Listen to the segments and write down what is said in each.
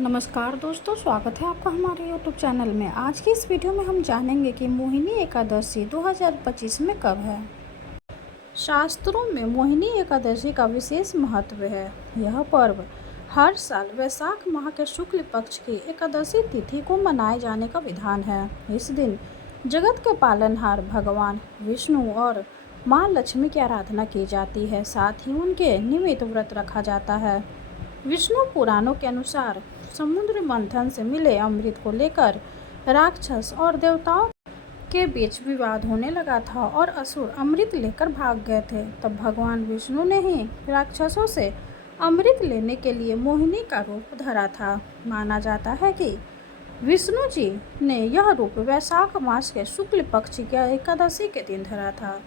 नमस्कार दोस्तों, स्वागत है आपका हमारे YouTube चैनल में। आज की इस वीडियो में हम जानेंगे कि मोहिनी एकादशी 2025 में कब है। शास्त्रों में मोहिनी एकादशी का विशेष महत्व है। यह पर्व हर साल वैशाख माह के शुक्ल पक्ष की एकादशी तिथि को मनाए जाने का विधान है। इस दिन जगत के पालनहार भगवान विष्णु और माँ लक्ष्मी की आराधना की जाती है। साथ ही उनके निमित्त व्रत रखा जाता है। विष्णु पुराणों के अनुसार समुद्र मंथन से मिले अमृत को लेकर राक्षस और देवताओं के बीच विवाद होने लगा था और असुर अमृत लेकर भाग गए थे। तब भगवान विष्णु ने ही राक्षसों से अमृत लेने के लिए मोहिनी का रूप धरा था। माना जाता है कि विष्णु जी ने यह रूप वैशाख मास के शुक्ल पक्ष की एकादशी के दिन धरा था।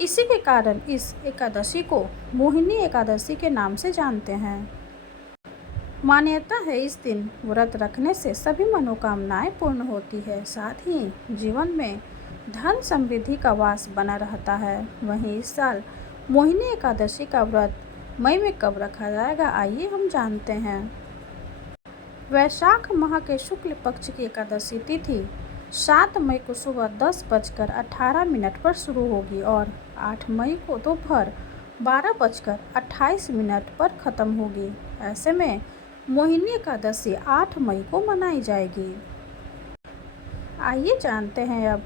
इसी के कारण इस एकादशी को मोहिनी एकादशी के नाम से जानते हैं। मान्यता है इस दिन व्रत रखने से सभी मनोकामनाएं पूर्ण होती है। साथ ही जीवन में धन समृद्धि का वास बना रहता है। वहीं इस साल मोहिनी एकादशी का व्रत मई में कब रखा जाएगा, आइए हम जानते हैं। वैशाख माह के शुक्ल पक्ष की एकादशी तिथि 7 मई को सुबह 10:18 पर शुरू होगी और 8 मई को दोपहर 12:28 पर खत्म होगी। ऐसे में मोहिनी एकादशी 8 मई को मनाई जाएगी। आइए जानते हैं अब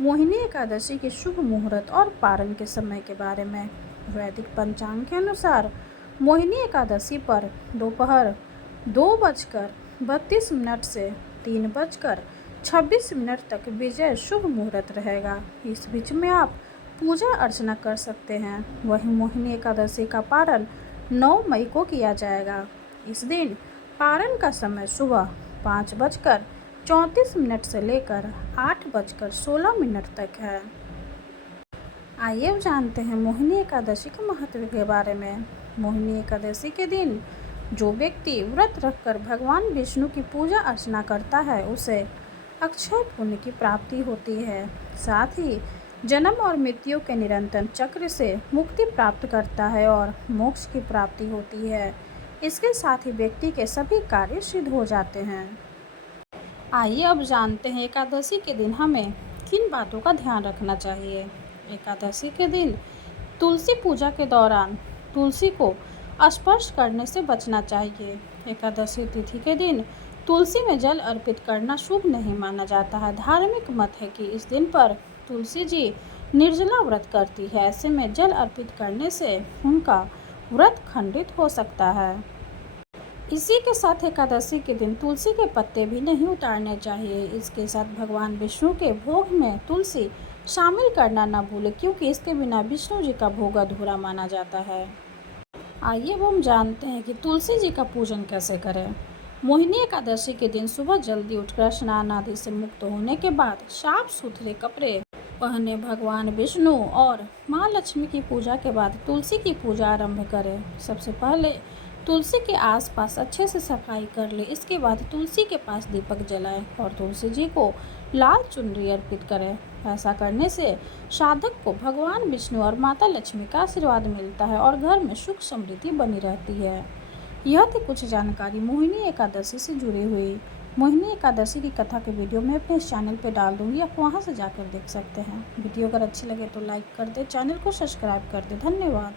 मोहिनी एकादशी के शुभ मुहूर्त और पारण के समय के बारे में। वैदिक पंचांग के अनुसार मोहिनी एकादशी पर दोपहर 2:32 से 3:26 तक विजय शुभ मुहूर्त रहेगा। इस बीच में आप पूजा अर्चना कर सकते हैं। वहीं मोहिनी एकादशी का पारण 9 मई को किया जाएगा। इस दिन पारण का समय सुबह 5:34 से लेकर 8:16 तक है। आइए अब जानते हैं मोहिनी एकादशी के महत्व के बारे में। मोहिनी एकादशी के दिन जो व्यक्ति व्रत रखकर भगवान विष्णु की पूजा अर्चना करता है उसे अक्षय पुण्य की प्राप्ति होती है। साथ ही जन्म और मृत्यु के निरंतर चक्र से मुक्ति प्राप्त करता है और मोक्ष की प्राप्ति होती है। इसके साथ ही व्यक्ति के सभी कार्य सिद्ध हो जाते हैं। आइए अब जानते हैं एकादशी के दिन हमें किन बातों का ध्यान रखना चाहिए। एकादशी के दिन तुलसी पूजा के दौरान तुलसी को स्पर्श करने से बचना चाहिए। एकादशी तिथि के दिन तुलसी में जल अर्पित करना शुभ नहीं माना जाता है। धार्मिक मत है कि इस दिन पर तुलसी जी निर्जला व्रत करती है। ऐसे में जल अर्पित करने से उनका व्रत खंडित हो सकता है। इसी के साथ एकादशी के दिन तुलसी के पत्ते भी नहीं उतारने चाहिए। इसके साथ भगवान विष्णु के भोग में तुलसी शामिल करना न भूलें, क्योंकि इसके बिना विष्णु जी का भोग अधूरा माना जाता है। आइए अब हम जानते हैं कि तुलसी जी का पूजन कैसे करें। मोहिनी एकादशी के दिन सुबह जल्दी उठकर स्नान आदि से मुक्त होने के बाद साफ सुथरे कपड़े पहने भगवान विष्णु और माँ लक्ष्मी की पूजा के बाद तुलसी की पूजा आरंभ करें। सबसे पहले तुलसी के आसपास अच्छे से सफाई कर ले। इसके बाद तुलसी के पास दीपक जलाएं और तुलसी जी को लाल चुनरी अर्पित करें। ऐसा करने से साधक को भगवान विष्णु और माता लक्ष्मी का आशीर्वाद मिलता है और घर में सुख समृद्धि बनी रहती है। यह थी कुछ जानकारी मोहिनी एकादशी से जुड़ी हुई। मोहिनी एकादशी की कथा के वीडियो मैं अपने इस चैनल पे डाल दूंगी, आप वहां से जाकर देख सकते हैं। वीडियो अगर अच्छी लगे तो लाइक कर दे, चैनल को सब्सक्राइब कर दे। धन्यवाद।